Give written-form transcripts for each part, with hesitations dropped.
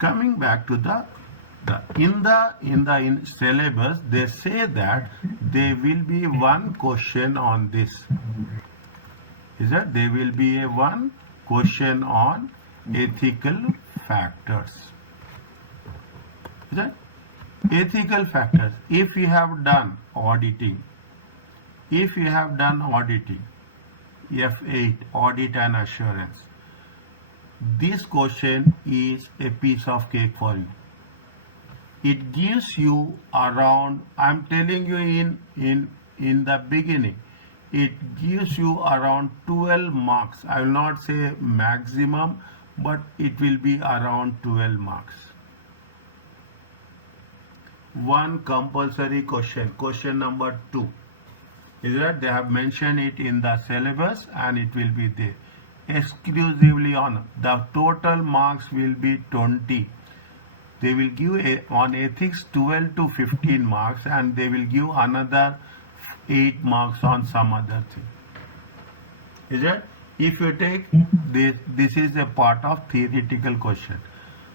Coming back to in syllabus, they say that there will be one question on this. Is that there will be a one question on ethical factors. Is that ethical factors? If you have done auditing, F8 audit and assurance, this question is a piece of cake for you. It gives you around, I'm telling you in the beginning, it gives you around 12 marks. I will not say maximum, but it will be around 12 marks. One compulsory question number 2. Is that they have mentioned it in the syllabus and it will be there. Exclusively on the total marks will be 20. They will give on ethics 12 to 15 marks and they will give another 8 marks on some other thing. Is it? If you take this is a part of theoretical question.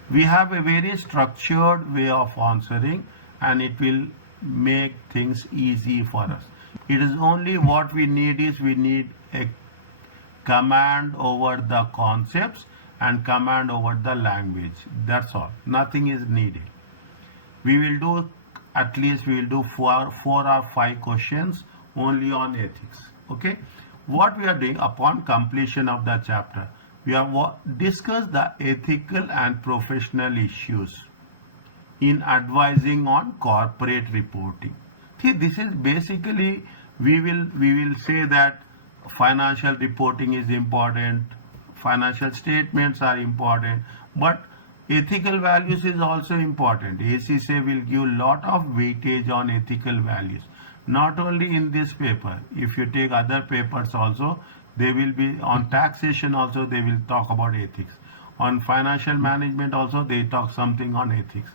We have a very structured way of answering and it will make things easy for us. It is only what we need is we need a command over the concepts and command over the language. That's all. Nothing is needed. We will do at least we will do four or 5 questions only on ethics. Okay. What we are doing upon completion of the chapter, we have discussed the ethical and professional issues in advising on corporate reporting. See, this is basically we will say that financial reporting is important, financial statements are important, but ethical values is also important. ACCA will give a lot of weightage on ethical values. Not only in this paper, if you take other papers also, they will be on taxation also, they will talk about ethics. On financial management also, they talk something on ethics.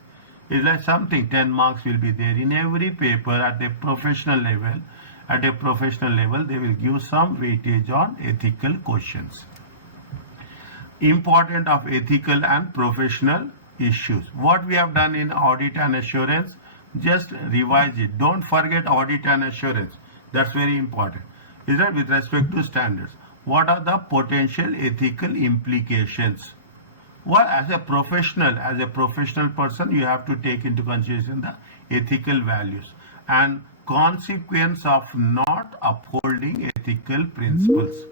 It's like something 10 marks will be there in every paper at a professional level. At a professional level, they will give some weightage on ethical questions. Important of ethical and professional issues. What we have done in audit and assurance, just revise it. Don't forget audit and assurance. That's very important. Is that with respect to standards? What are the potential ethical implications? Well, as a professional person, you have to take into consideration the ethical values and consequence of not upholding ethical principles.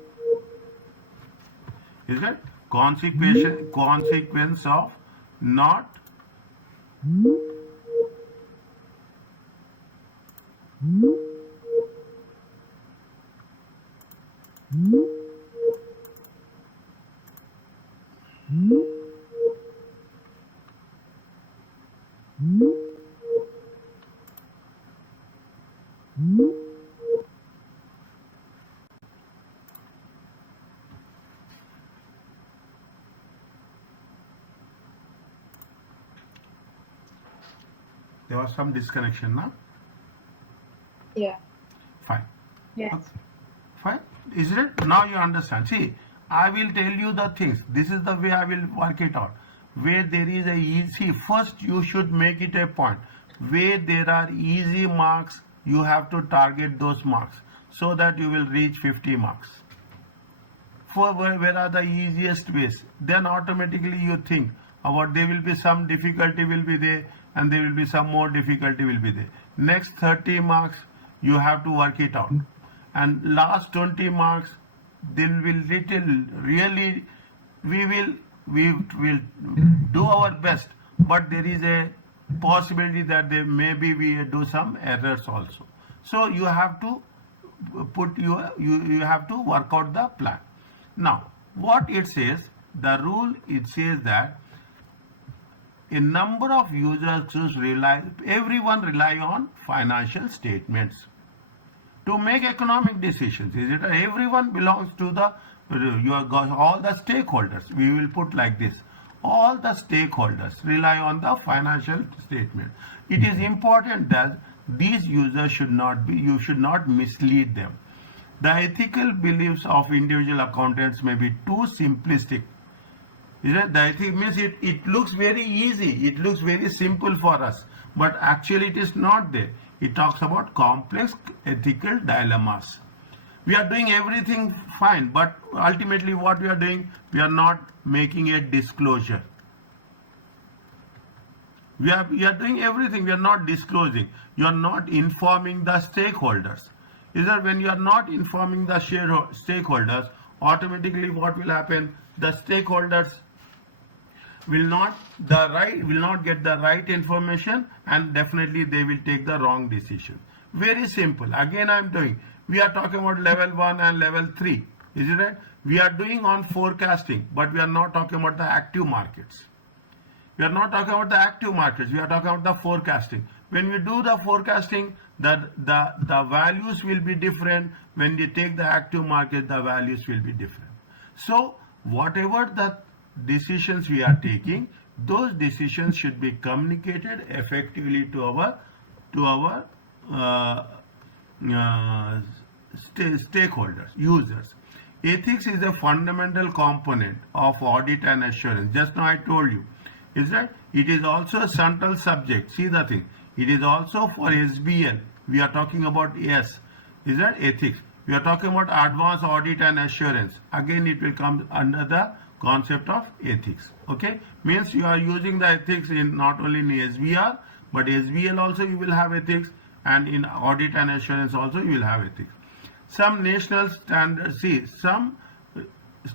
Is that consequence of not there was some disconnection now. Yeah. Fine. Yes. Okay. Fine. Is it? Now you understand. See, I will tell you the things. This is the way I will work it out. Where there is a easy, first you should make it a point. Where there are easy marks, you have to target those marks so that you will reach 50 marks. For where are the easiest ways? Then automatically you think about there will be some difficulty will be there and there will be some more difficulty will be there. Next 30 marks, you have to work it out. And last 20 marks, then will really, we will do our best, but there is a possibility that there maybe we do some errors also. So you have to you have to work out the plan. Now, what it says, the rule, it says that a number of users everyone rely on financial statements to make economic decisions. Is it? Everyone belongs to the, you have got all the stakeholders. We will put like this. All the stakeholders rely on the financial statement. It is important that these users should not be, you should not mislead them. The ethical beliefs of individual accountants may be too simplistic Is that the ethics means it looks very easy, it looks very simple for us, but actually it is not there. It talks about complex ethical dilemmas. We are doing everything fine, but ultimately what we are doing, we are not making a disclosure. We are doing everything, we are not disclosing. You are not informing the stakeholders. Is that when you are not informing the stakeholders, automatically what will happen? The stakeholders will not get the right information, and definitely they will take the wrong decision. Very simple. Again, I am doing. We are talking about level 1 and level 3. Is it right? We are doing on forecasting, but we are not talking about the active markets. We are not talking about the active markets. We are talking about the forecasting. When we do the forecasting, the values will be different. When we take the active market, the values will be different. So whatever the decisions we are taking, those decisions should be communicated effectively to our stakeholders, users. Ethics is a fundamental component of audit and assurance. Just now I told you. Is that it is also a central subject. See the thing. It is also for SBL. We are talking about S. Is that ethics? We are talking about advanced audit and assurance. Again, it will come under the concept of ethics. Okay, means you are using the ethics in not only in SBR, but SBL also you will have ethics, and in audit and assurance also you will have ethics. Some national standards. See, some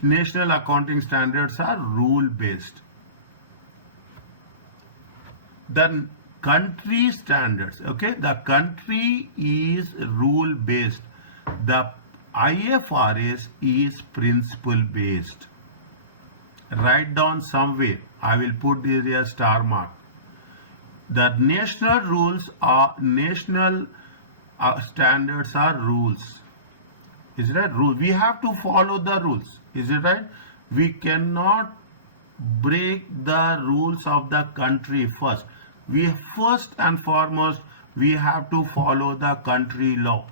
national accounting standards are rule based. The country standards, okay, the country is rule based. The IFRS is principle based. Write down somewhere. I will put there a star mark. The national rules are national standards are rules. Is it right? Rule. We have to follow the rules. Is it right? We cannot break the rules of the country first. We first and foremost we have to follow the country law.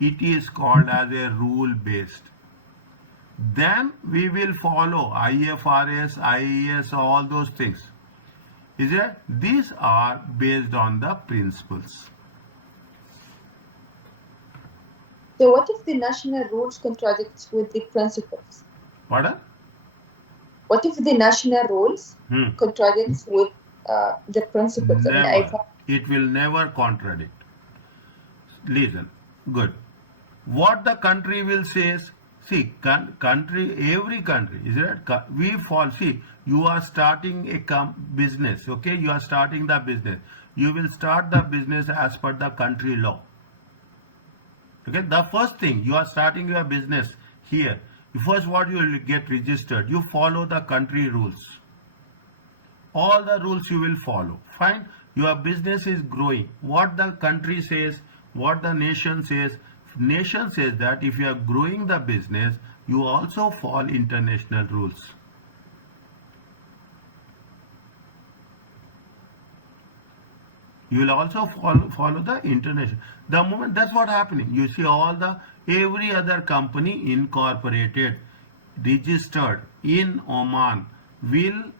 It is called as a rule based. Then we will follow IFRS, IAS, all those things. Is it? These are based on the principles. So what if the national rules contradicts with the principles? Pardon? What if the national rules contradicts with the principles? Never. It will never contradict. Listen, good. What the country will say is, see, country, every country, is it? We fall. See, you are starting a business. Okay, you are starting the business. You will start the business as per the country law. Okay, the first thing, you are starting your business here. First, what you will get registered, you follow the country rules. All the rules you will follow. Fine, your business is growing. What the country says, what the nation says. Nation says that if you are growing the business, you also follow international rules. You will also follow the international. The moment that's what happening. You see every other company incorporated, registered in Oman will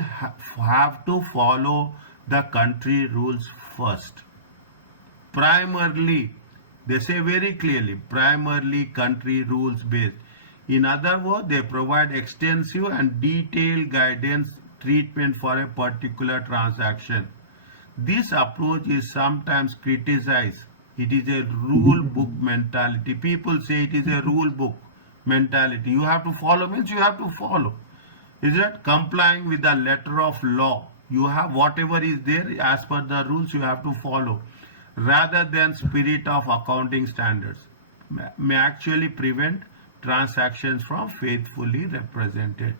have to follow the country rules first. Primarily, they say very clearly, primarily country rules based. In other words, they provide extensive and detailed guidance treatment for a particular transaction. This approach is sometimes criticized. It is a rule book mentality. People say it is a rule book mentality. You have to follow means you have to follow. Is it complying with the letter of law? You have whatever is there as per the rules you have to follow, rather than spirit of accounting standards may actually prevent transactions from faithfully represented.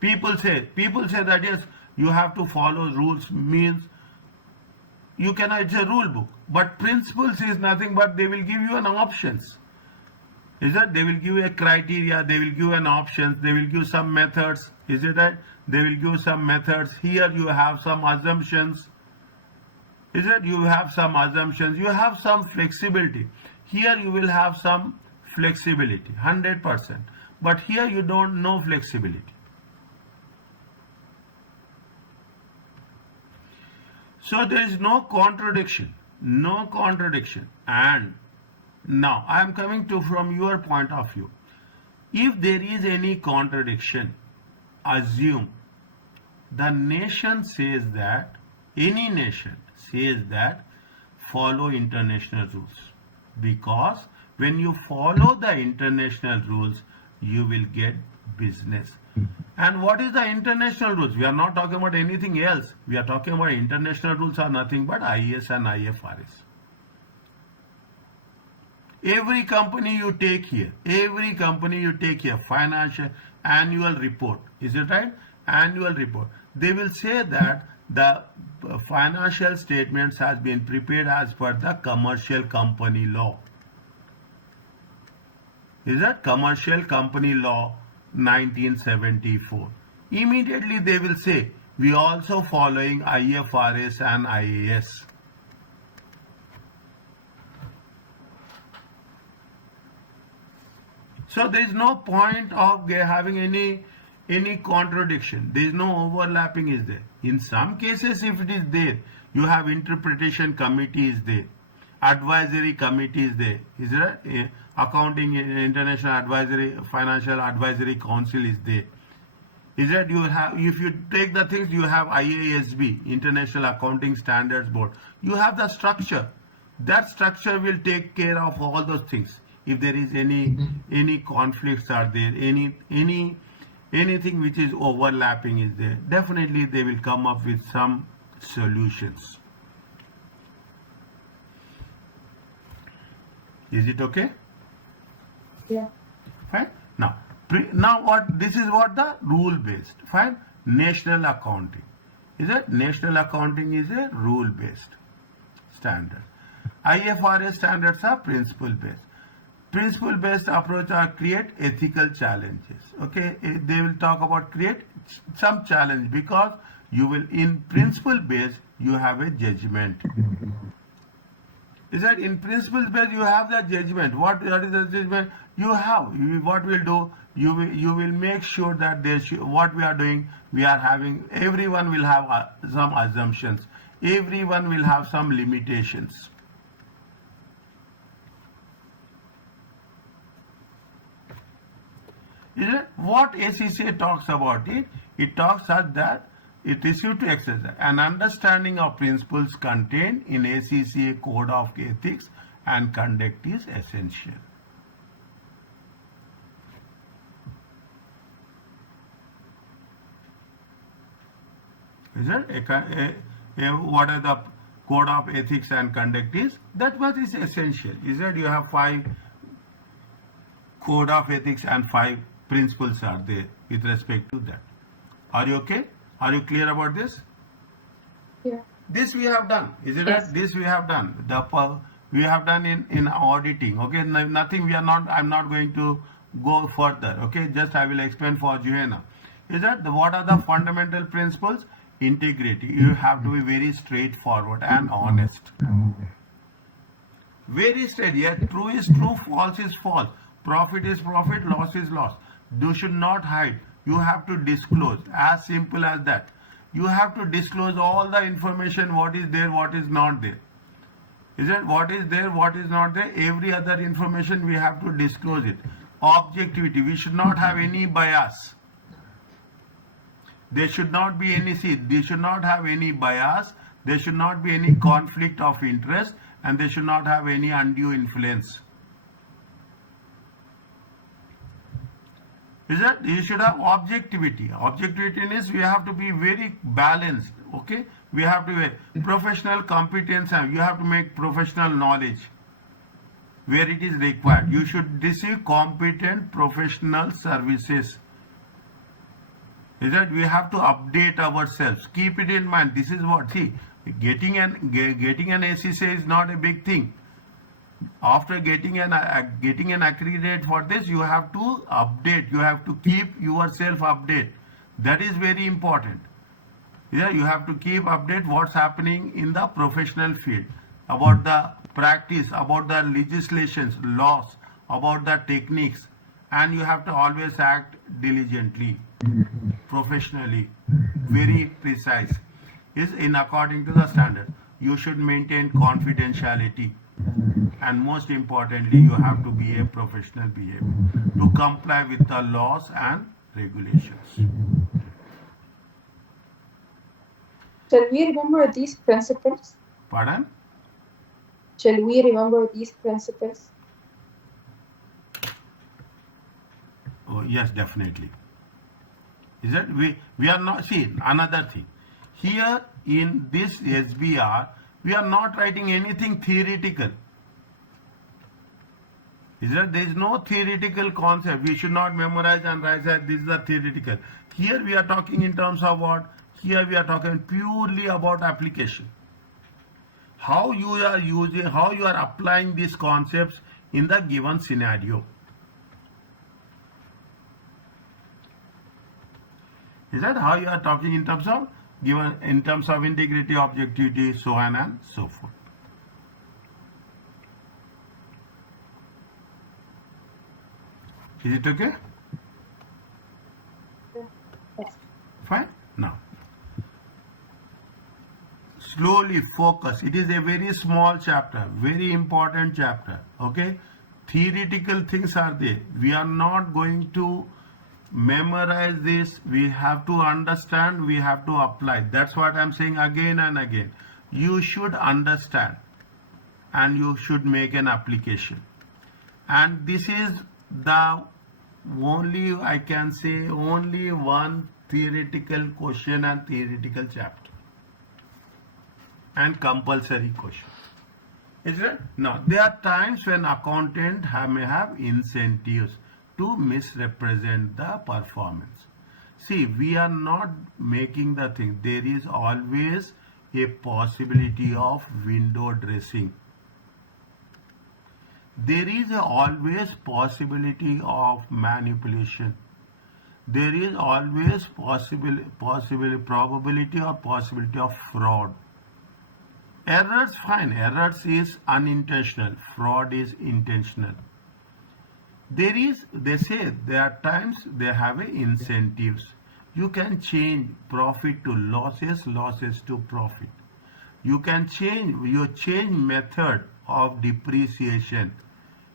People say that yes, you have to follow rules means you cannot, it's a rule book. But principles is nothing but they will give you an options. Is that they will give you a criteria, they will give an options, they will give some methods. Is it right? They will give some methods. Here you have some assumptions. Is it? You have some assumptions. You have some flexibility. Here you will have some flexibility, 100%. But here you don't know flexibility. So there is no contradiction, no contradiction. And now I am coming to from your point of view. If there is any contradiction, assume the nation says that, any nation says that follow international rules, because when you follow the international rules you will get business. And what is the international rules? We are not talking about anything else. We are talking about international rules are nothing but IAS and IFRS. Every company you take here, financial annual report, is it right? Annual report. They will say that the financial statements has been prepared as per the commercial company law. Is that commercial company law 1974? Immediately they will say we also following IFRS and IAS. So there is no point of having any contradiction. There is no overlapping is there. In some cases, if it is there, you have interpretation committee is there, advisory committee is there. Is there accounting international advisory, financial advisory council is there. Is that you have, if you take the things, you have IASB, International Accounting Standards Board. You have the structure. That structure will take care of all those things. If there is any conflicts are there, anything which is overlapping is there, definitely they will come up with some solutions. Is it okay? Yeah. Fine. Now what? This is what the rule based. Fine. National accounting. Is it? National accounting is a rule based standard. IFRS standards are principle based. Principle based approach are create ethical challenges. Okay, they will talk about create some challenge, because you will, in principle based you have a judgment. Is that in principle based you have the judgment? What is the judgment you have? What will do? You will make sure that what we are doing, we are having, everyone will have some assumptions, everyone will have some limitations. Is it? What ACCA talks about it? It talks such that it is you to exercise an understanding of principles contained in ACCA Code of Ethics and Conduct is essential. Is it? What are the Code of Ethics and Conduct is? That much is essential. Is that you have 5 Code of Ethics and 5 principles are there with respect to that. Are you okay? Are you clear about this? Yeah. This we have done. Is it Yes. right? This we have done. We have done in auditing. Okay, nothing. We are not. I'm not going to go further. Okay, just I will explain for Joanna. Is that what are the fundamental principles? Integrity. You have to be very straightforward and honest. Very straight. Yes, true is true, false is false. Profit is profit, loss is loss. You should not hide. You have to disclose. As simple as that. You have to disclose all the information, what is there, what is not there. Is it? What is there, what is not there? Every other information we have to disclose it. Objectivity. We should not have any bias. There should not be any, they should not have any bias. There should not be any conflict of interest, and they should not have any undue influence. Is that you should have objectivity. Objectivity means we have to be very balanced. Okay, we have to be professional competence, and you have to make professional knowledge where it is required. You should receive competent professional services. Is that we have to update ourselves. Keep it in mind. This is what, see, getting an ACCA is not a big thing. After getting an accredited for this, you have to update. You have to keep yourself update. That is very important. Yeah, you have to keep update what's happening in the professional field, about the practice, about the legislations, laws, about the techniques, and you have to always act diligently, professionally, very precise, is in according to the standard. You should maintain confidentiality, and most importantly, you have to be a professional behavior to comply with the laws and regulations. Shall we remember these principles? Pardon? Shall we remember these principles? Oh, yes, definitely. Is that we are not, see, another thing. Here in this SBR, we are not writing anything theoretical. Is that there is no theoretical concept. We should not memorize and write that this is a theoretical. Here we are talking in terms of what? Here we are talking purely about application. How you are using, how you are applying these concepts in the given scenario. Is that how you are talking in terms of given, in terms of integrity, objectivity, so on and so forth. Is it okay? Yes. Fine. Now, slowly focus. It is a very small chapter, very important chapter. Okay, theoretical things are there. We are not going to memorize this. We have to understand. We have to apply. That's what I'm saying again and again. You should understand, and you should make an application. And this is the only, I can say, only one theoretical question and theoretical chapter and compulsory question. Is it? Now, there are times when accountant may have incentives to misrepresent the performance. See, we are not making the thing. There is always a possibility of window dressing. There is always possibility of manipulation. There is always probability or possibility of fraud. Errors, fine. Errors is unintentional. Fraud is intentional. There is, they say, there are times they have incentives. You can change profit to losses, losses to profit. You can change, you change method of depreciation.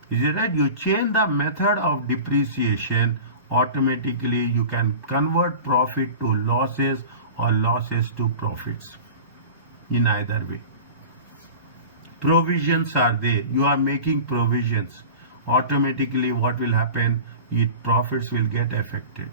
Is it right? You change the method of depreciation, automatically you can convert profit to losses or losses to profits in either way. Provisions are there. You are making provisions. Automatically what will happen? Profits will get affected.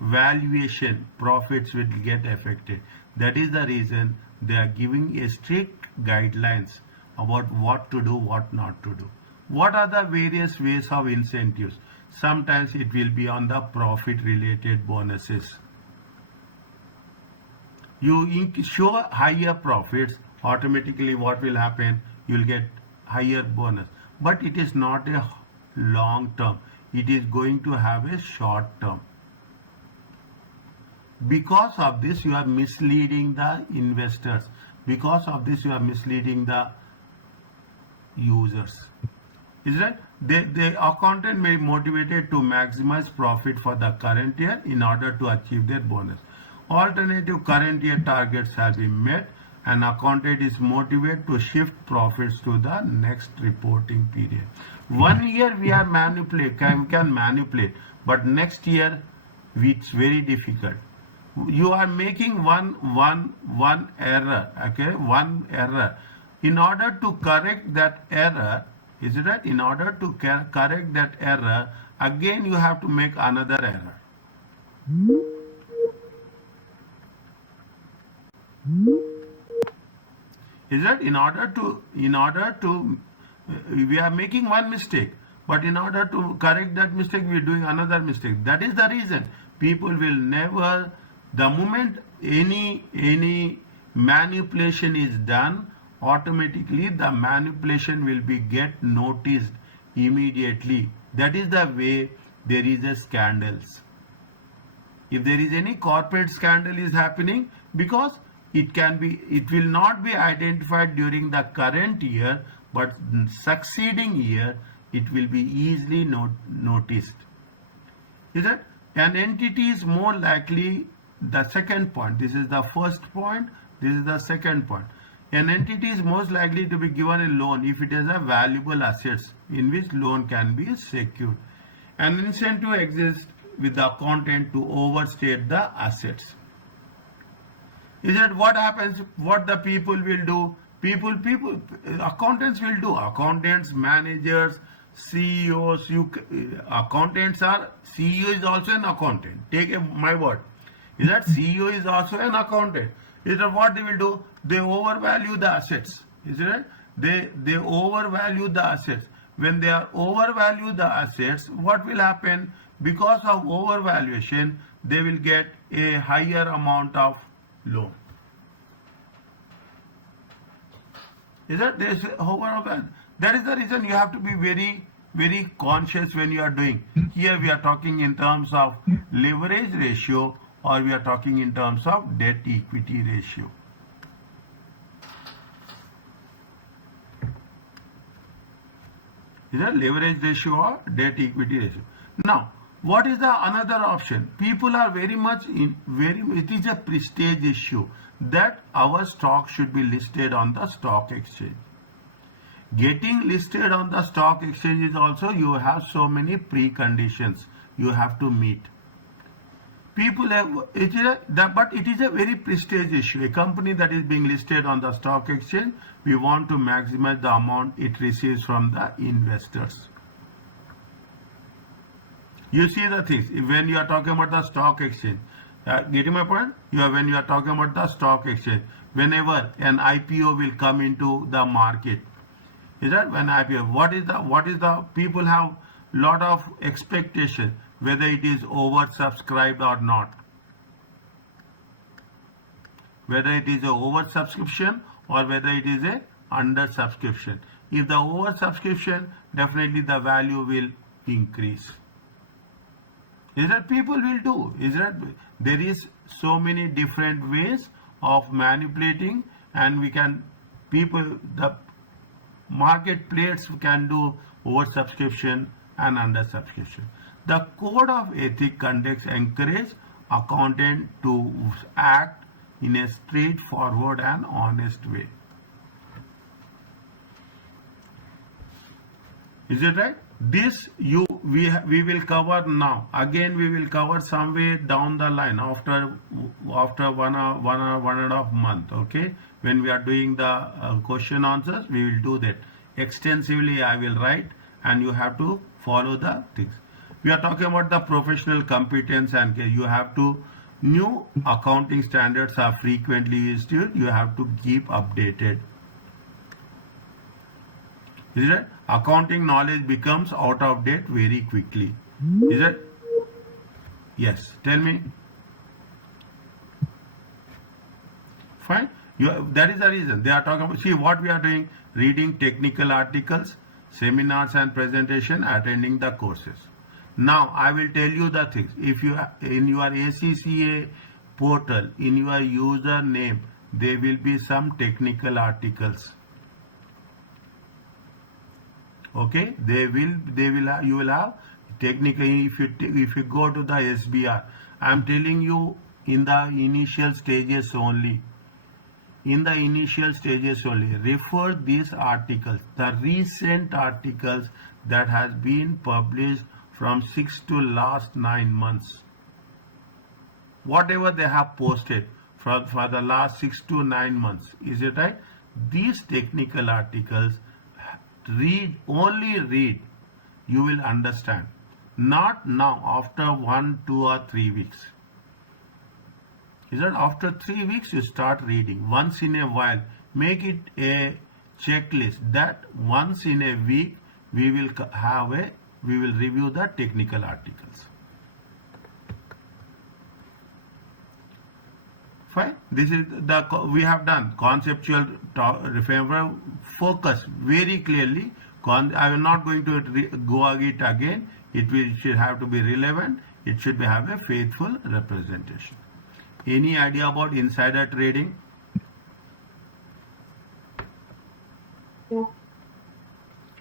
Valuation, profits will get affected. That is the reason they are giving a strict guidelines about what to do, what not to do. What are the various ways of incentives? Sometimes it will be on the profit related bonuses. You show higher profits, automatically what will happen? You will get higher bonus. But it is not a long term. It is going to have a short term. Because of this, you are misleading the investors. Because of this, you are misleading the users. Is that the accountant may be motivated to maximize profit for the current year in order to achieve their bonus. Alternative current year targets have been met, and accountant is motivated to shift profits to the next reporting period. 1 year we are can manipulate, but next year it's very difficult. You are making one error, okay, one error. In order to correct that error, is it right? In order to correct that error, again you have to make another error. Is that in order to we are making one mistake, but in order to correct that mistake, we are doing another mistake. That is the reason people will never, the moment any manipulation is done, automatically the manipulation will be get noticed immediately. That is the way there is a scandals. If there is any corporate scandal is happening, because it will not be identified during the current year, but succeeding year, it will be easily noticed. Is it? An entity is more likely, the second point, this is the first point, this is the second point. An entity is most likely to be given a loan if it has a valuable assets in which loan can be secured. An incentive exists with the accountant to overstate the assets. Is it? What happens? What the people will do? Accountants will do. Accountants, managers, CEOs. Accountants are, CEO is also an accountant. Take my word. Is that CEO is also an accountant? Is that what they will do? They overvalue the assets. Is it? They overvalue the assets. When they are overvalue the assets, what will happen? Because of overvaluation, they will get a higher amount of loan. Is that there is overall? That is the reason you have to be very conscious when you are doing. Here we are talking in terms of leverage ratio, or we are talking in terms of debt equity ratio. Is that leverage ratio or debt equity ratio? Now, what is the another option? People are very much it is a prestige issue that our stock should be listed on the stock exchange. Getting listed on the stock exchange is also, you have so many preconditions you have to meet. People have, but it is a very prestige issue. A company that is being listed on the stock exchange, we want to maximize the amount it receives from the investors. You see the things when you are talking about the stock exchange. Getting my point? When you are talking about the stock exchange, whenever an IPO will come into the market, is that when IPO? What is the people have lot of expectation whether it is oversubscribed or not. Whether it is a oversubscription or whether it is a undersubscription. If the oversubscription, definitely the value will increase. Is that people will do? Is that there is so many different ways of manipulating, and the market players can do oversubscription and undersubscription. The code of ethics conduct encourage accountant to act in a straightforward and honest way. Is it right? This we will cover now. Again, we will cover some way down the line after one and a half month. Okay, when we are doing the question answers, we will do that extensively. I will write, and you have to follow the things. We are talking about the professional competence, and you have to new accounting standards are frequently issued. You have to keep updated. Is it? Accounting knowledge becomes out of date very quickly. Is it? Yes. Tell me. Fine. That is the reason they are talking about. See what we are doing: reading technical articles, seminars and presentation, attending the courses. Now I will tell you the things. If you in your ACCA portal, in your username, there will be some technical articles. Okay, you will have technically. If you go to the SBR, I am telling you in the initial stages only. In the initial stages only, refer these articles, the recent articles that has been published from 6 to last 9 months. Whatever they have posted for the last 6 to 9 months, is it right? These technical articles, only read, you will understand. Not now, after 1, 2 or 3 weeks. Is that after 3 weeks you start reading. Once in a while, make it a checklist that once in a week we will review the technical articles. Fine. This is we have done conceptual focus very clearly. I am not going to go it again. It should have to be relevant. It should have a faithful representation. Any idea about insider trading? No.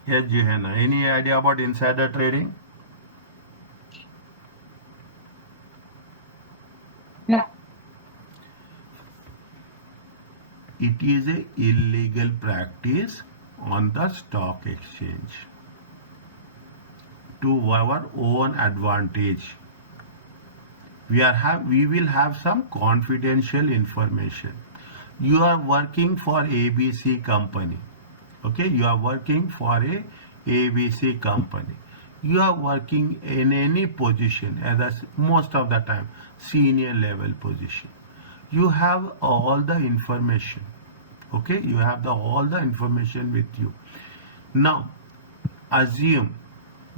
Yes, Johanna. Any idea about insider trading? No. It is a illegal practice on the stock exchange to our own advantage. We will have some confidential information. You are working for ABC company. Okay, you are working for a ABC company. You are working in any position, most of the time senior level position. You have all the information. Okay, you have all the information with you. Now assume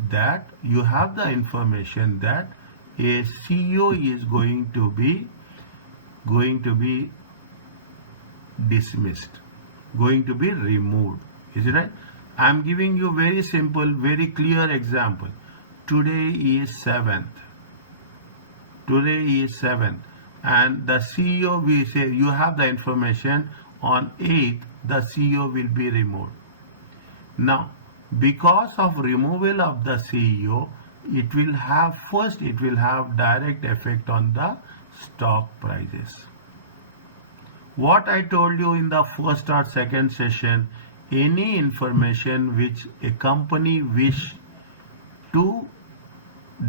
that you have the information that a CEO is going to be dismissed, going to be removed. Is it right? I am giving you very simple, very clear example. Today is 7th. Today is 7th. And the CEO, we say you have the information on 8th, the CEO will be removed. Now, because of removal of the CEO, it will have direct effect on the stock prices. What I told you in the first or second session, any information which a company wish to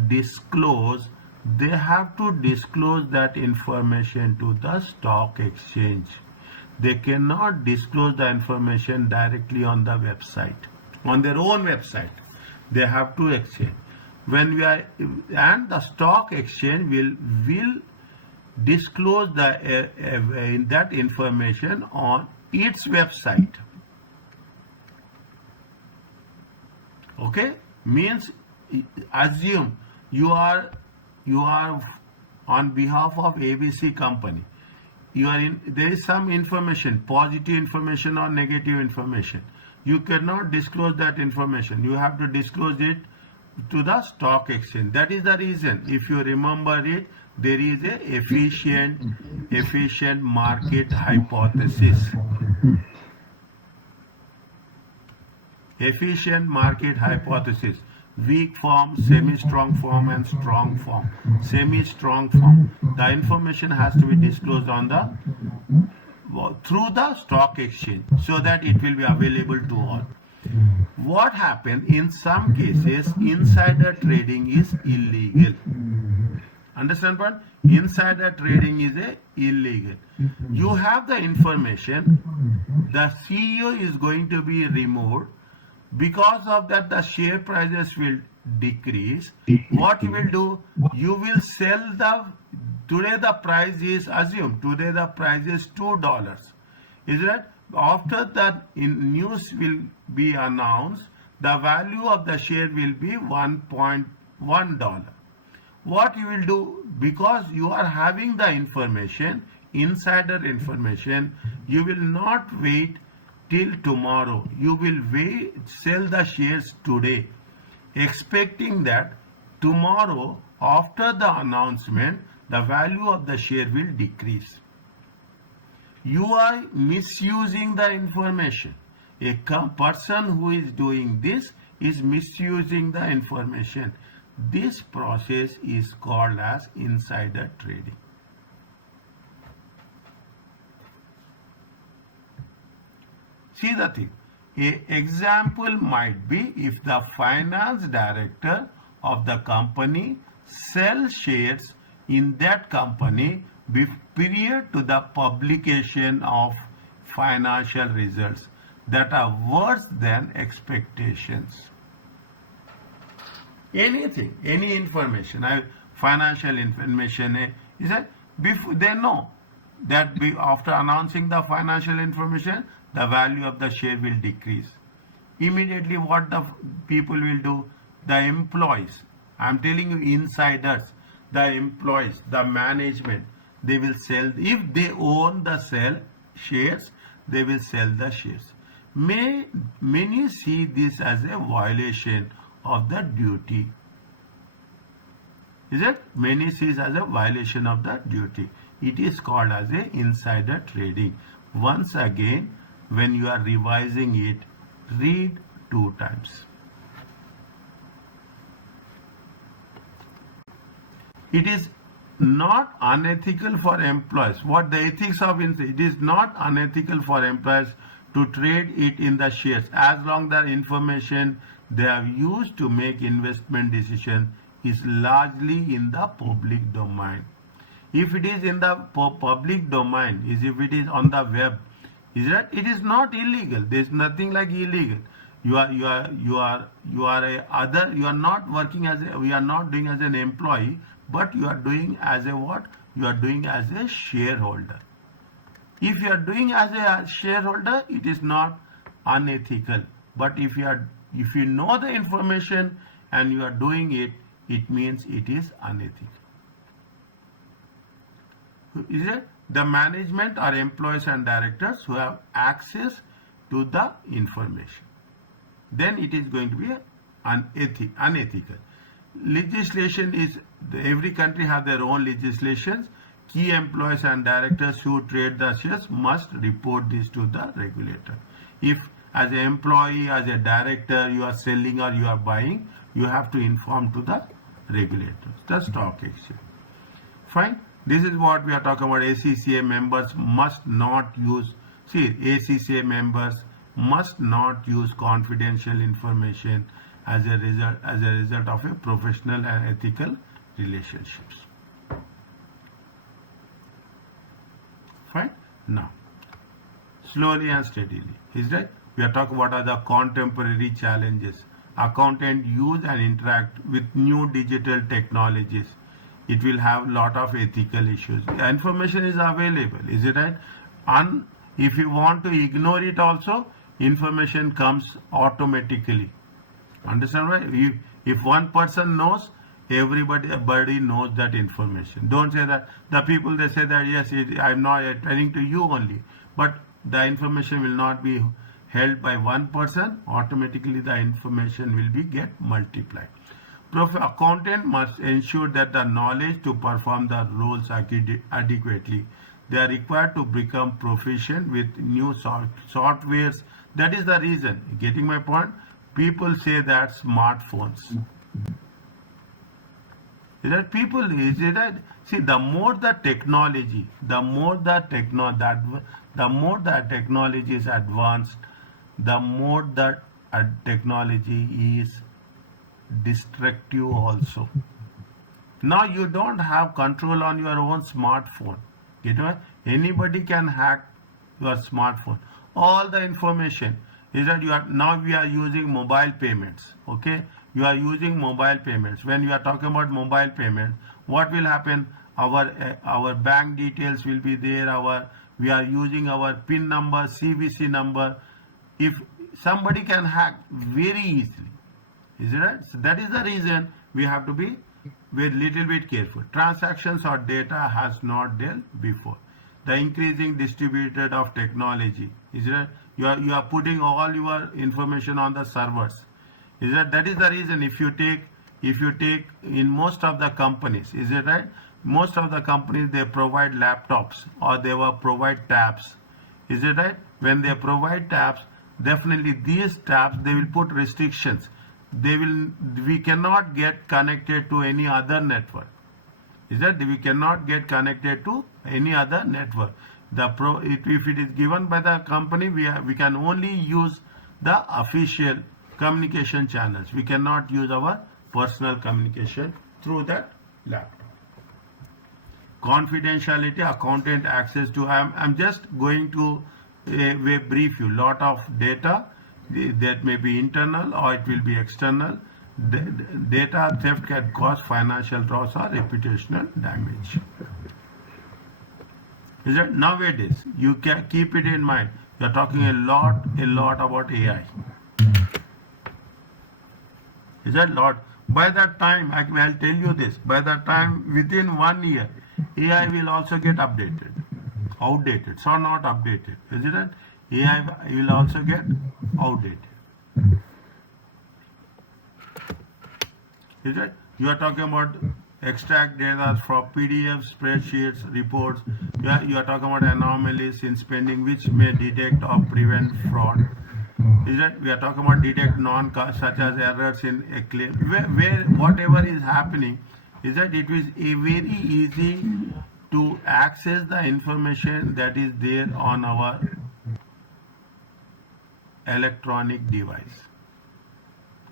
disclose, they have to disclose that information to the stock exchange. They cannot disclose the information directly on the website, on their own website. They have to exchange. And the stock exchange will disclose that information on its website. Okay, means assume you are on behalf of ABC company. There is some information, positive information or negative information. You cannot disclose that information. You have to disclose it to the stock exchange. That is the reason. If you remember it, there is a efficient market hypothesis. Efficient market hypothesis. Weak form, semi-strong form, and strong form. Semi-strong form. The information has to be disclosed through the stock exchange so that it will be available to all. What happened in some cases, insider trading is illegal. Understand what? Insider trading is illegal. You have the information, the CEO is going to be removed. Because of that, the share prices will decrease. What you will do, you will sell today the price is, assume today the price is $2. Is it? After that news will be announced, the value of the share will be $1.1. What you will do, because you are having the information, insider information, you will not wait till tomorrow. You will sell the shares today, expecting that tomorrow after the announcement, the value of the share will decrease. You are misusing the information. A person who is doing this is misusing the information. This process is called as insider trading. See the thing. An example might be if the finance director of the company sells shares in that company prior to the publication of financial results that are worse than expectations. Anything, any information, financial information, is that before they know that after announcing the financial information, the value of the share will decrease. Immediately what the people will do, the employees, I am telling you insiders, the employees, the management, they will sell. If they own the shares, they will sell the shares. Many see this as a violation of the duty. Is it? Many see it as a violation of the duty. It is called as a insider trading. Once again, when you are revising it, read 2 times. It is not unethical for employees. What the ethics of it is not unethical for employees to trade it in the shares as long the information they have used to make investment decisions is largely in the public domain. If it is in the public domain, if it is on the web, it is not illegal. There is nothing like illegal. You are not working as we are not doing as an employee, but you are doing as a what? You are doing as a shareholder. If you are doing as a shareholder, it is not unethical. But if you know the information and you are doing it, it means it is unethical. Is it the management or employees and directors who have access to the information? Then it is going to be unethical. Legislation is, every country have their own legislations. Key employees and directors who trade the shares must report this to the regulator. If as an employee, as a director, you are selling or you are buying, you have to inform to the regulators, the stock exchange. Fine. This is what we are talking about. ACCA members must not use, ACCA members must not use confidential information as a result of a professional and ethical relationships. Fine. Now, slowly and steadily, is right? We are talking about the contemporary challenges. Accountants use and interact with new digital technologies. It will have lot of ethical issues. The information is available, is it right? And if you want to ignore it also, information comes automatically. Understand, right? If one person knows, everybody knows that information. Don't say that the people, they say that yes, I'm not telling to you only, but the information will not be held by one person. Automatically the information will be get multiplied. Accountant must ensure that the knowledge to perform the roles adequately. They are required to become proficient with new softwares. That is the reason. Getting my point? People say that smartphones. Is that people? Is it that? See, the more the technology, the more the technology is advanced, the more that technology is destructive also. Now you don't have control on your own smartphone. Get me? Anybody can hack your smartphone. All the information is that we are using mobile payments. Okay, you are using mobile payments. When you are talking about mobile payment, what will happen? Our bank details will be there. We are using our PIN number, CVC number. If somebody can hack very easily. Is it right? So that is the reason we have to be very little bit careful. Transactions or data has not dealt before. The increasing distributed of technology. Is it right? You are putting all your information on the servers. Is that is the reason? If you take in most of the companies, is it right? Most of the companies, they provide laptops or they will provide tabs. Is it right? When they provide tabs, definitely these tabs, they will put restrictions. We cannot get connected to any other network. Is that we cannot get connected to any other network. If it is given by the company, we can only use the official communication channels. We cannot use our personal communication through that laptop. Confidentiality, accountant access to. I'm just going to brief you. Lot of data that may be internal or it will be external. Data theft can cause financial loss or reputational damage. Is that nowadays you can keep it in mind. You are talking a lot about AI. Is that lot? By that time, I'll tell you this. By that time, within 1 year, AI will also get updated, outdated. So not updated. Is it right? AI will also get outdated. Is it? You are talking about extract data from PDF, spreadsheets, reports. You are talking about anomalies in spending which may detect or prevent fraud. Is that we are talking about detect non such as errors in a claim where whatever is happening is that it is very easy to access the information that is there on our electronic device.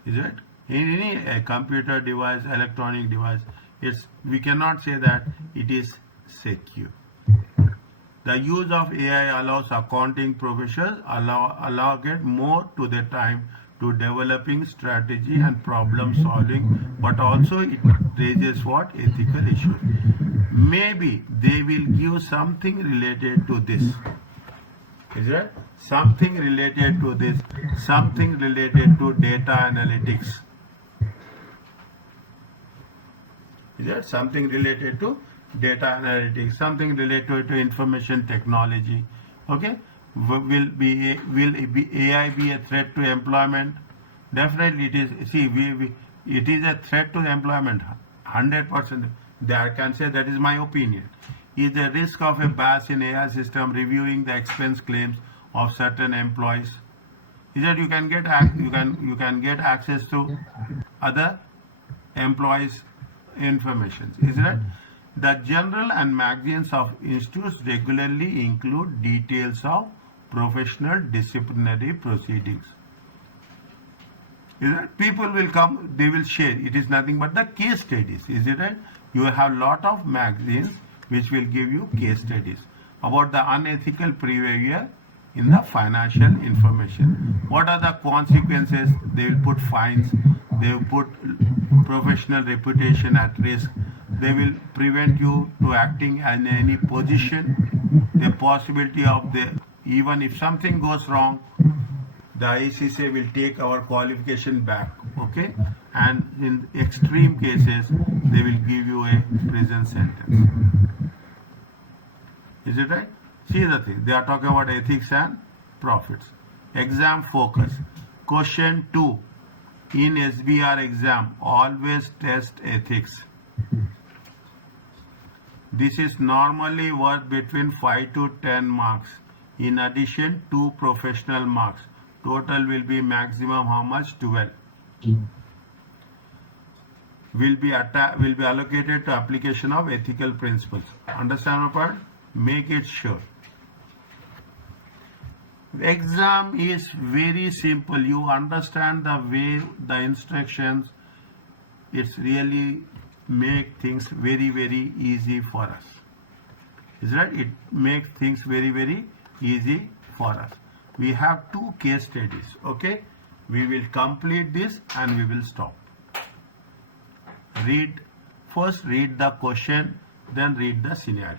Is it in any computer device, electronic device? It's we cannot say that it is secure. The use of AI allows accounting professionals allocate more to their time to developing strategy and problem solving, but also it raises what ethical issues. Maybe they will give something related to this. Is it something related to this? Something related to data analytics. Is it something related to data analytics, something related to information technology? Okay, will AI be a threat to employment? Definitely it is. See, it is a threat to employment, 100%. I can say that is my opinion. Is the risk of a bias in AI system reviewing the expense claims of certain employees? Is that you can get access to other employees' information? Is that the journal and magazines of institutes regularly include details of professional disciplinary proceedings? Is that people will come, they will share. It is nothing but the case studies. Is it right? You have lot of magazines which will give you case studies about the unethical behavior in the financial information. What are the consequences? They will put fines. They will put professional reputation at risk. They will prevent you to acting in any position. The possibility of even if something goes wrong, the ACCA will take our qualification back. Okay, and in extreme cases, they will give you a prison sentence. Is it right? See the thing. They are talking about ethics and profits. Exam focus. Question 2 in SBR exam always test ethics. This is normally worth between 5 to 10 marks. In addition, 2 professional marks. Total will be maximum how much? 12. Will be allocated to application of ethical principles. Understand my point? Make it sure. Exam is very simple. You understand the way the instructions. It's really make things very easy for us. Is that it makes things very easy for us. We have 2 case studies. Okay, we will complete this and we will stop. First read the question, then read the scenario.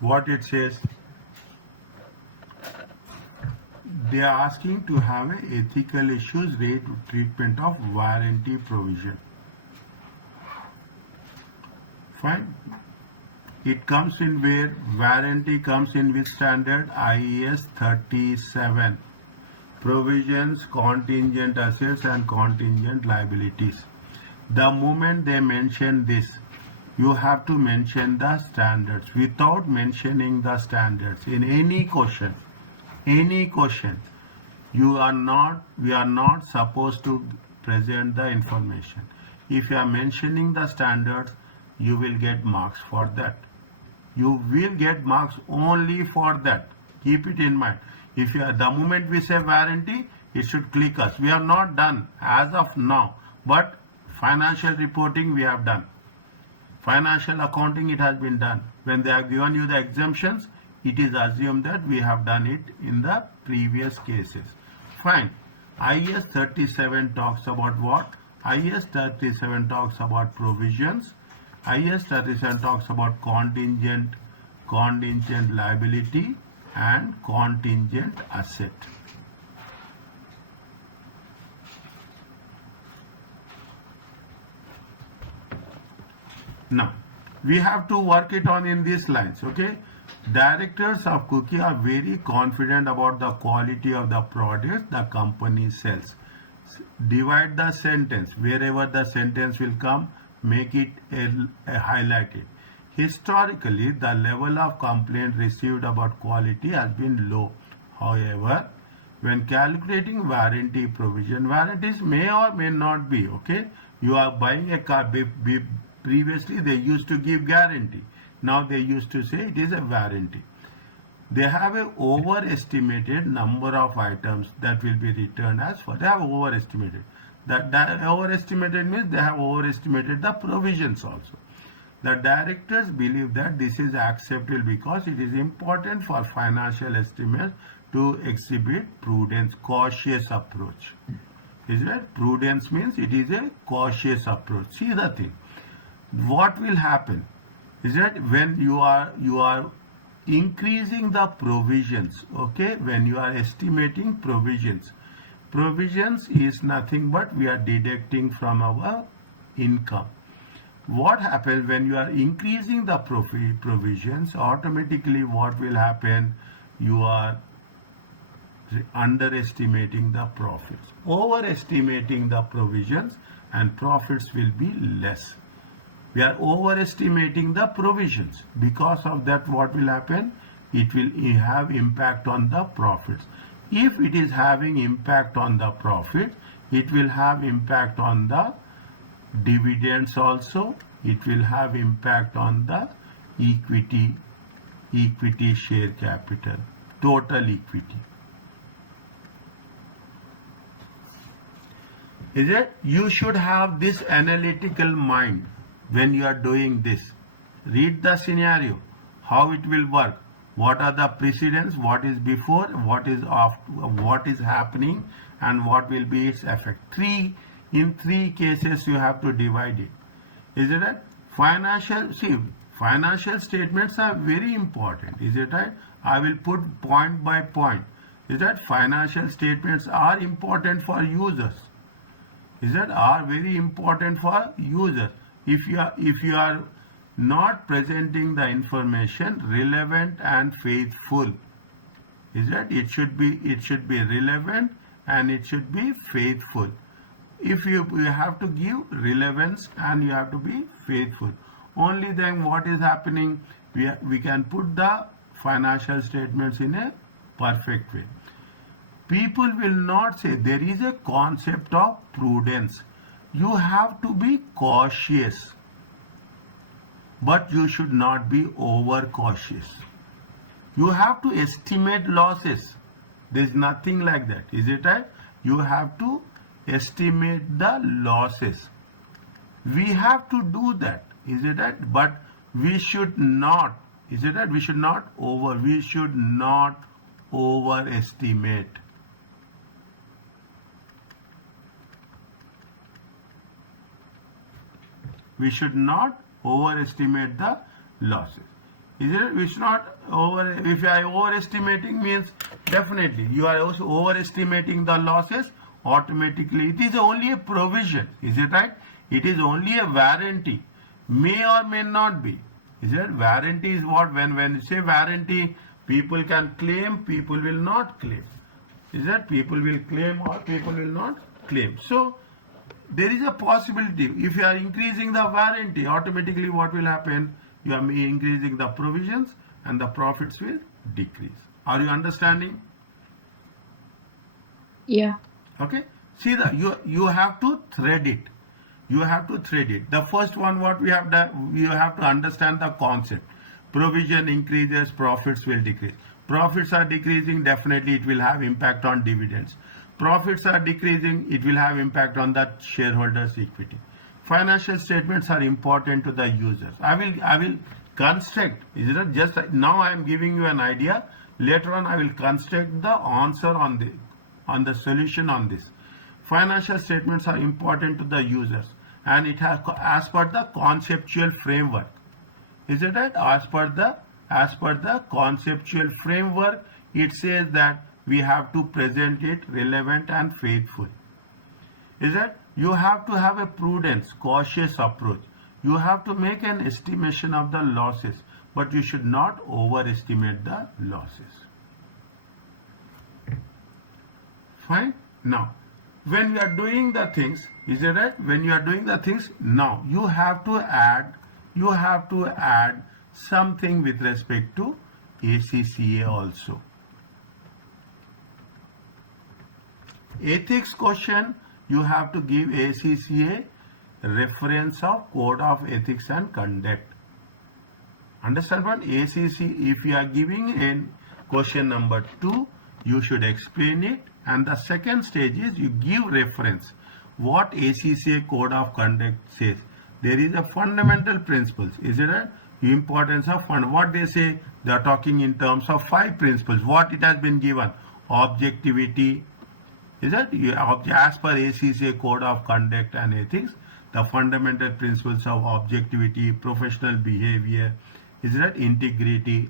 What it says, they are asking to have ethical issues rate treatment of warranty provision. Fine. It comes in where warranty comes in with standard IES 37. provisions, contingent assets and contingent liabilities. The moment they mention this, you have to mention the standards. Without mentioning the standards in any question, we are not supposed to present the information. If you are mentioning the standards, you will get marks for that. You will get marks only for that. Keep it in mind. If you are, the moment we say warranty, it should click us. We have not done as of now, but financial reporting we have done. Financial accounting, it has been done. When they have given you the exemptions, it is assumed that we have done it in the previous cases. Fine. IS 37 talks about what? IS 37 talks about provisions. IS 37 talks about contingent liability and contingent asset. Now, we have to work it on in these lines, okay? Directors of cookie are very confident about the quality of the products the company sells. Divide the sentence. Wherever the sentence will come, make it highlighted. Historically, the level of complaint received about quality has been low. However, when calculating warranty provision, warranties may or may not be, okay? You are buying a car, previously they used to give guarantee. Now they used to say it is a warranty. They have a overestimated number of items that will be returned as for. They have overestimated. That overestimated means they have overestimated the provisions also. The directors believe that this is acceptable because it is important for financial estimates to exhibit prudence, cautious approach. Is it? Prudence means it is a cautious approach. See the thing. What will happen is that when you are increasing the provisions, okay, when you are estimating provisions is nothing but we are deducting from our income. What happens when you are increasing the provisions? Automatically what will happen? You are underestimating the profits. Overestimating the provisions and profits will be less. We are overestimating the provisions. Because of that, what will happen? It will have impact on the profits. If it is having impact on the profit, it will have impact on the dividends also. It will have impact on the equity share capital, total equity. Is it? You should have this analytical mind. When you are doing this, read the scenario, how it will work, what are the precedents, what is before, what is after, what is happening, and what will be its effect. In three cases you have to divide it. Is it right? Financial statements are very important. Is it right? I will put point by point. Is that financial statements are important for users? Is that are very important for users? If you are not presenting the information relevant and faithful, is that it should be relevant and it should be faithful. If you have to give relevance and you have to be faithful, only then what is happening, we can put the financial statements in a perfect way. People will not say. There is a concept of prudence. You have to be cautious, but you should not be over cautious. You have to estimate losses. There is nothing like that. Is it right? You have to estimate the losses. We have to do that. Is it right? But we should not. Is it right? We should not overestimate. We should not overestimate the losses. Is it? We should not if you are overestimating means definitely you are also overestimating the losses. Automatically it is only a provision. Is it right? It is only a warranty. May or may not be. Is it? Warranty is what? When you say warranty, people can claim, people will not claim. Is that people will claim or people will not claim. So there is a possibility if you are increasing the warranty, automatically what will happen? You are increasing the provisions and the profits will decrease. Are you understanding? Yeah. Okay. See that you have to thread it. You have to thread it. The first one, what we have done, you have to understand the concept. Provision increases, profits will decrease. Profits are decreasing, definitely it will have impact on dividends. Profits are decreasing, it will have impact on the shareholders' equity. Financial statements are important to the users. I will construct. Is it just now I am giving you an idea. Later on I will construct the answer on the solution on this. Financial statements are important to the users, and it has as per the conceptual framework. Is it right? As per the conceptual framework, it says that we have to present it relevant and faithful. Is that you have to have a prudence, cautious approach. You have to make an estimation of the losses, but you should not overestimate the losses. Fine. Now, when you are doing the things, is it right? When you are doing the things, now you have to add something with respect to ACCA also. Ethics question, you have to give ACCA reference of Code of Ethics and Conduct. Understand what? ACCA, if you are giving in question number 2, you should explain it. And the second stage is you give reference. What ACCA Code of Conduct says. There is a fundamental principles. Is it right? Importance of fund. What they say, they are talking in terms of 5 principles. What it has been given? Objectivity. Is that as per ACCA Code of Conduct and Ethics, the fundamental principles of objectivity, professional behavior, is that integrity,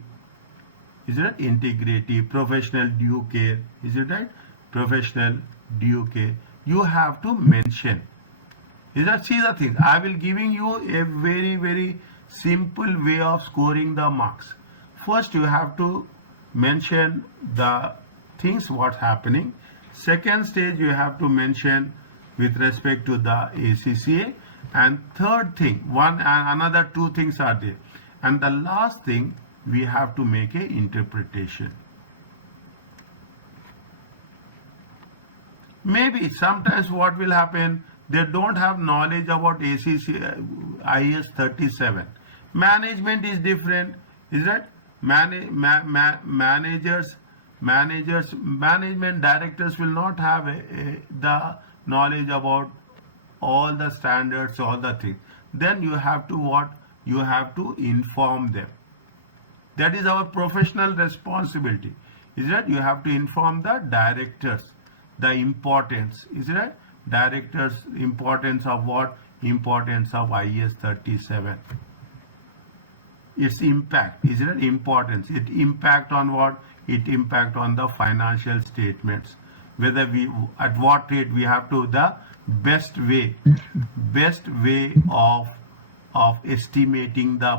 is that integrity, professional due care, is it right? Professional due care. You have to mention. Is that, see the things. I will giving you a very simple way of scoring the marks. First, you have to mention the things what's happening. Second stage, you have to mention with respect to the ACCA. And third thing, another 2 things are there. And the last thing, we have to make a interpretation. Maybe sometimes what will happen, they don't have knowledge about ACCA, IS 37. Management is different, is that? Management directors will not have the knowledge about all the standards, all the things. Then you have to what? You have to inform them. That is our professional responsibility. Is that? You have to inform the directors the importance. Is that? Directors importance of what? Importance of IS 37. Its impact. Is it importance? It impact on what? It impact on the financial statements. Whether we at what rate we have to the best way of estimating the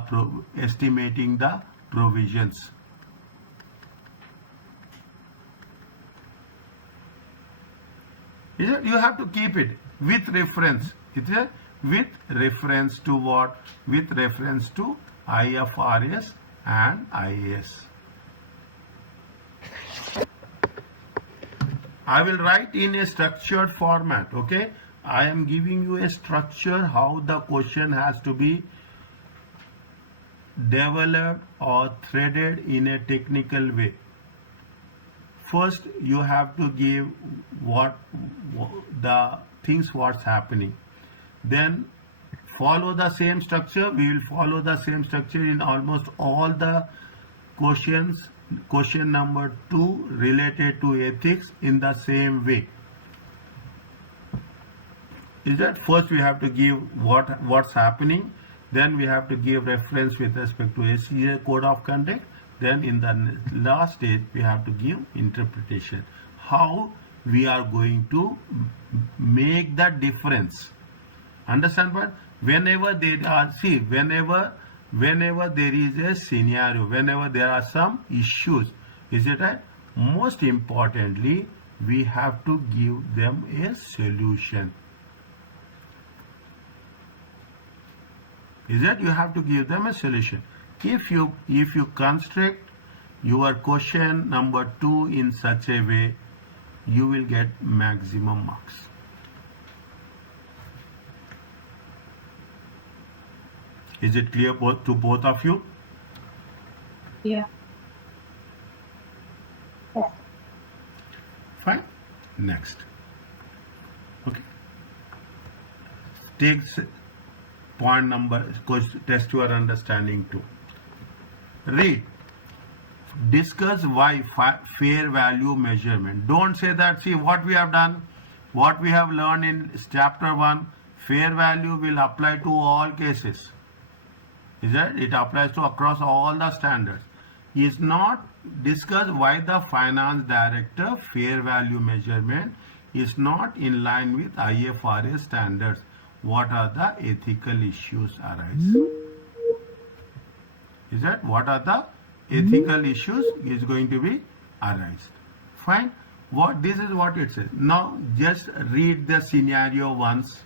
provisions. You have to keep it with reference. With reference to what? With reference to IFRS and IAS. I will write in a structured format. Okay, I am giving you a structure how the question has to be developed or threaded in a technical way. First, you have to give what the things what's happening. Then follow the same structure. We will follow the same structure in almost all the questions. Question number 2 related to ethics in the same way. Is that first we have to give what's happening. Then we have to give reference with respect to ACCA Code of Conduct. Then in the last stage, we have to give interpretation. How we are going to make the difference. Understand what? Whenever there are, see, whenever there is a scenario, whenever there are some issues, is it right? Most importantly, we have to give them a solution. Is that you have to give them a solution. If you construct your question number 2 in such a way, you will get maximum marks. Is it clear to both of you? Yeah. Yes. Fine. Next. Okay. Takes point number, test your understanding too. Read. Discuss why fair value measurement. Don't say that, see what we have done, what we have learned in chapter 1, fair value will apply to all cases. Is that it applies to across all the standards. Is not discuss why the finance director fair value measurement is not in line with IFRS standards. What are the ethical issues arise? Is that what are the ethical issues is going to be arise? Fine. This is what it says. Now just read the scenario once.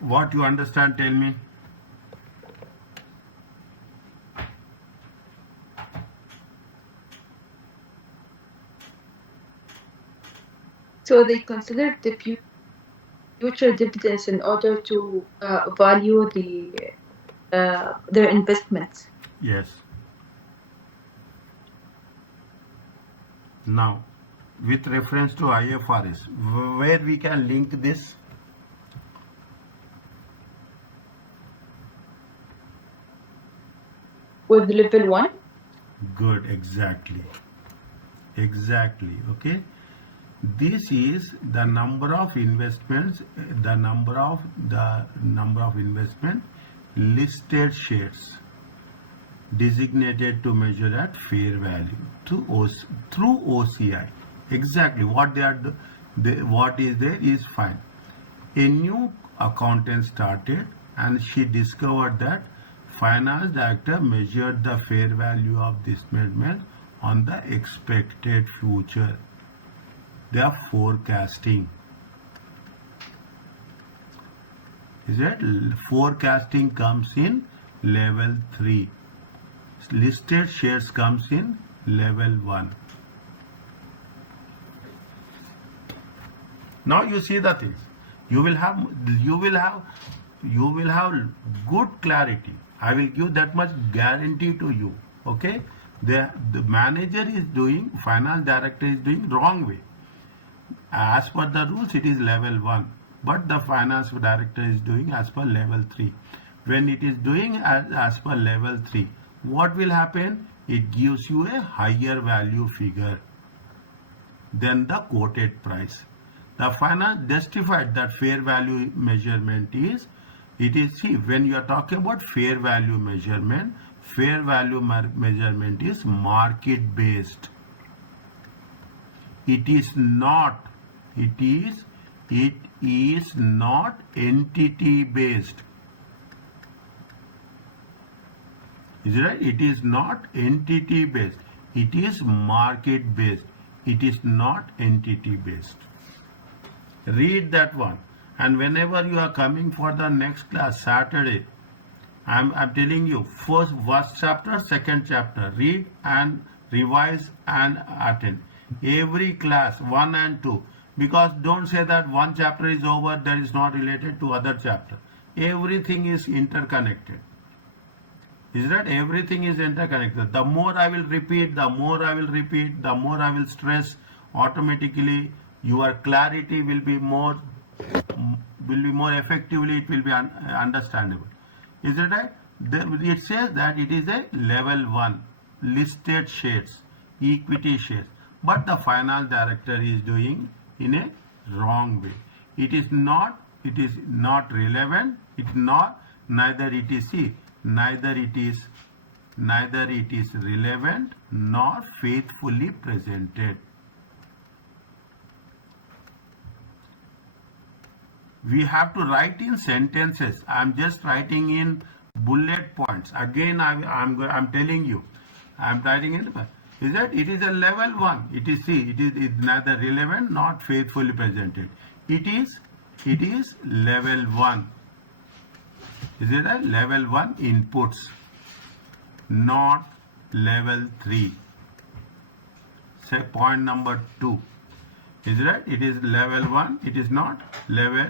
What you understand, tell me. So they considered the future dividends in order to value their investments. Yes. Now, with reference to IFRS, where we can link this? With level 1? Good, exactly. Exactly, okay. This is the number of investments, the number of investment listed shares designated to measure at fair value through OCI. Exactly what what is there is fine. A new accountant started and she discovered that finance director measured the fair value of this investment on the expected future. They are forecasting. Is that forecasting comes in level 3. Listed shares comes in level 1. Now you see the things. You will have good clarity. I will give that much guarantee to you. Okay. The manager is doing, finance director is doing wrong way. As per the rules, it is level 1, but the finance director is doing as per level 3. When it is doing as per level 3, what will happen? It gives you a higher value figure than the quoted price. The finance justified that fair value measurement is, see, when you are talking about fair value measurement is market based. It is not entity based. Is it right? It is not entity based. It is market based. It is not entity based. Read that one. And whenever you are coming for the next class, Saturday, I'm telling you, first chapter, second chapter, read and revise and attend. Every class, 1 and 2. Because don't say that one chapter is over, that is not related to other chapter. Everything is interconnected. Is that everything is interconnected? The more I will repeat, the more I will stress, automatically your clarity will be more effectively, it will be understandable. Is it right? It says that it is a level 1, listed shares, equity shares, but the finance director is doing in a wrong way. It is not relevant. Neither it is relevant nor faithfully presented. We have to write in sentences. I am just writing in bullet points. Again, I'm telling you, I'm writing in. Is that it is a level 1? It is neither relevant nor faithfully presented. It is level 1. Is it a level 1 inputs, not level 3? Say point number 2. Is it right? It is level 1. It is not level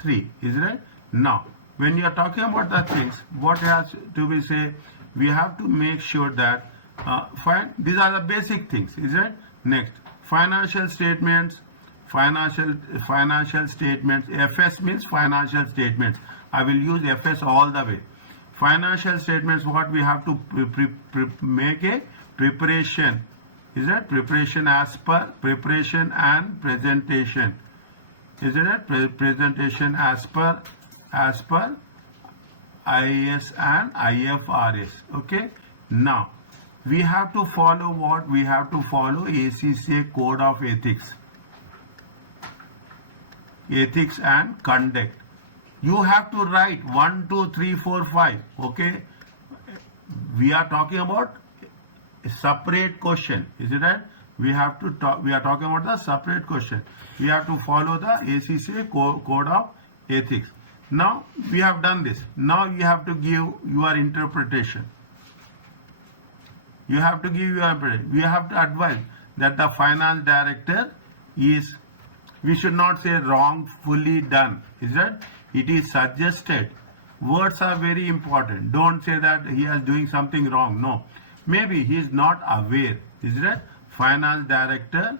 3. Is it right? Now, when you are talking about the things, what has to be say? We have to make sure that these are the basic things. Is it right? Next, financial statements. Financial statements. FS means financial statements. I will use FS all the way. Financial statements, what we have to make a preparation. Is that preparation as per preparation and presentation? Isn't it presentation as per IAS and IFRS? Okay. Now we have to follow what? We have to follow ACCA Code of Ethics. Ethics and conduct. You have to write 1, 2, 3, 4, 5. Okay. We are talking about a separate question. Is it right? We are talking about the separate question. We have to follow the ACCA Code of Ethics. Now we have done this. Now you have to give your interpretation. You have to give your interpretation. We have to advise that the finance director is, we should not say wrongfully done. Is that? It is suggested. Words are very important. Don't say that he is doing something wrong. No. Maybe he is not aware. Is that? Finance director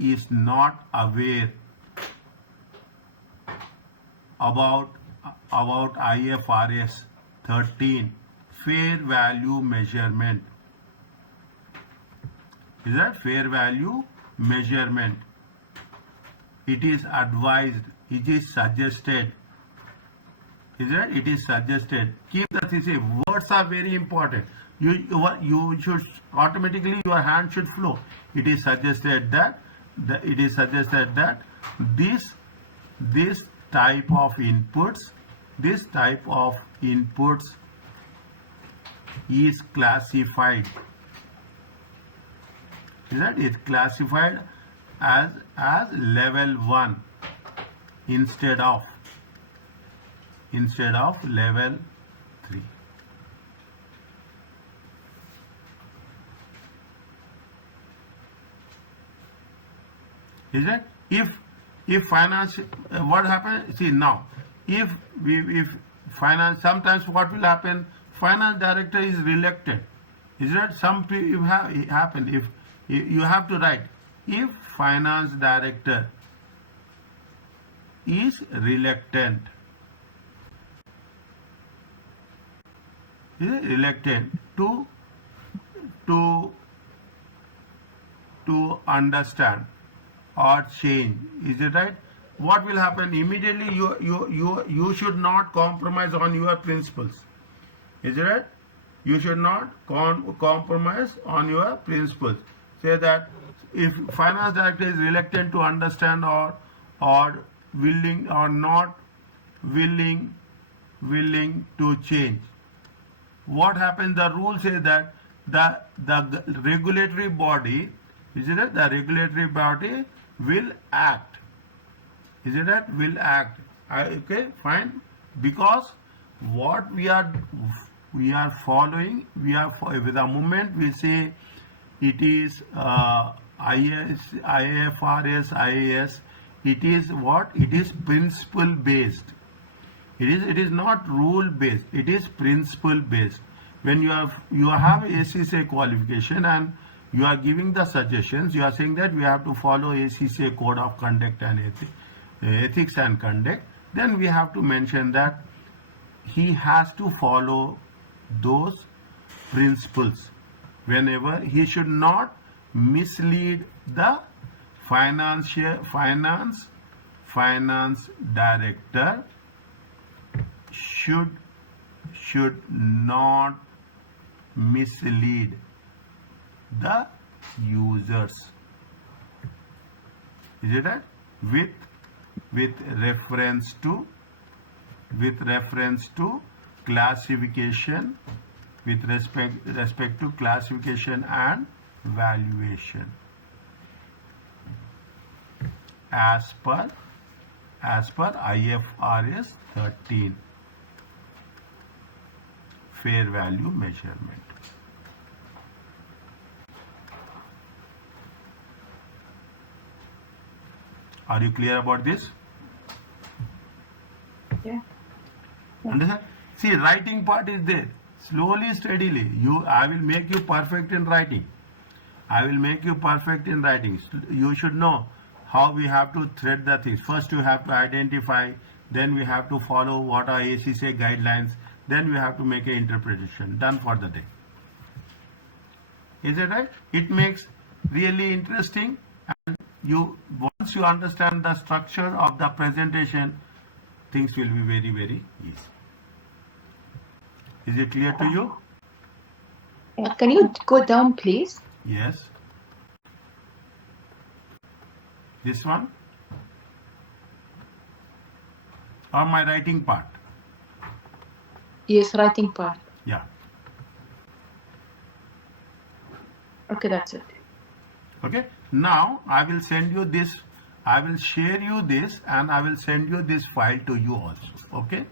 is not aware about IFRS 13 fair value measurement. Is that fair value measurement? It is advised. It is suggested. Is that? It is suggested. Keep the thing. Words are very important. You should automatically, your hand should flow. It is suggested that this type of inputs is classified. Is that? It's classified as level 1 instead of level 3. Is that? If finance, what happens? See now, if finance, sometimes what will happen? Finance director is reluctant. Is that some you have it happen if you have to write if finance director is reluctant to understand or change. Is it right? What will happen immediately? You should not compromise on your principles. Is it right? You should not compromise on your principles. Say that if finance director is reluctant to understand or willing or not willing to change, what happens? The rule says that the regulatory body, is it right? The regulatory body will act. Is it right? Will act. Okay, fine. Because what we are following, with the moment we say it is IFRS, IAS, it is what? It is principle based. It is not rule based. It is principle based. When you have ACCA qualification and you are giving the suggestions, you are saying that we have to follow ACCA code of conduct and ethics and conduct, then we have to mention that he has to follow those principles. Whenever he should not mislead the finance director, should not mislead the users. Is it right? With reference to classification, with respect to classification and valuation, as per IFRS 13, fair value measurement. Are you clear about this? Yeah. Understand? See, writing part is there. Slowly, steadily, I will make you perfect in writing. You should know how we have to thread the things. First, you have to identify. Then we have to follow what are ACCA guidelines. Then we have to make an interpretation. Done for the day. Is it right? It makes really interesting. And once you understand the structure of the presentation, things will be very, very easy. Is it clear to you? Can you go down, please? Yes. This one? Or my writing part? Yes, writing part. Yeah. Okay, that's it. Okay. Now I will send you this. I will share you this and I will send you this file to you also. Okay.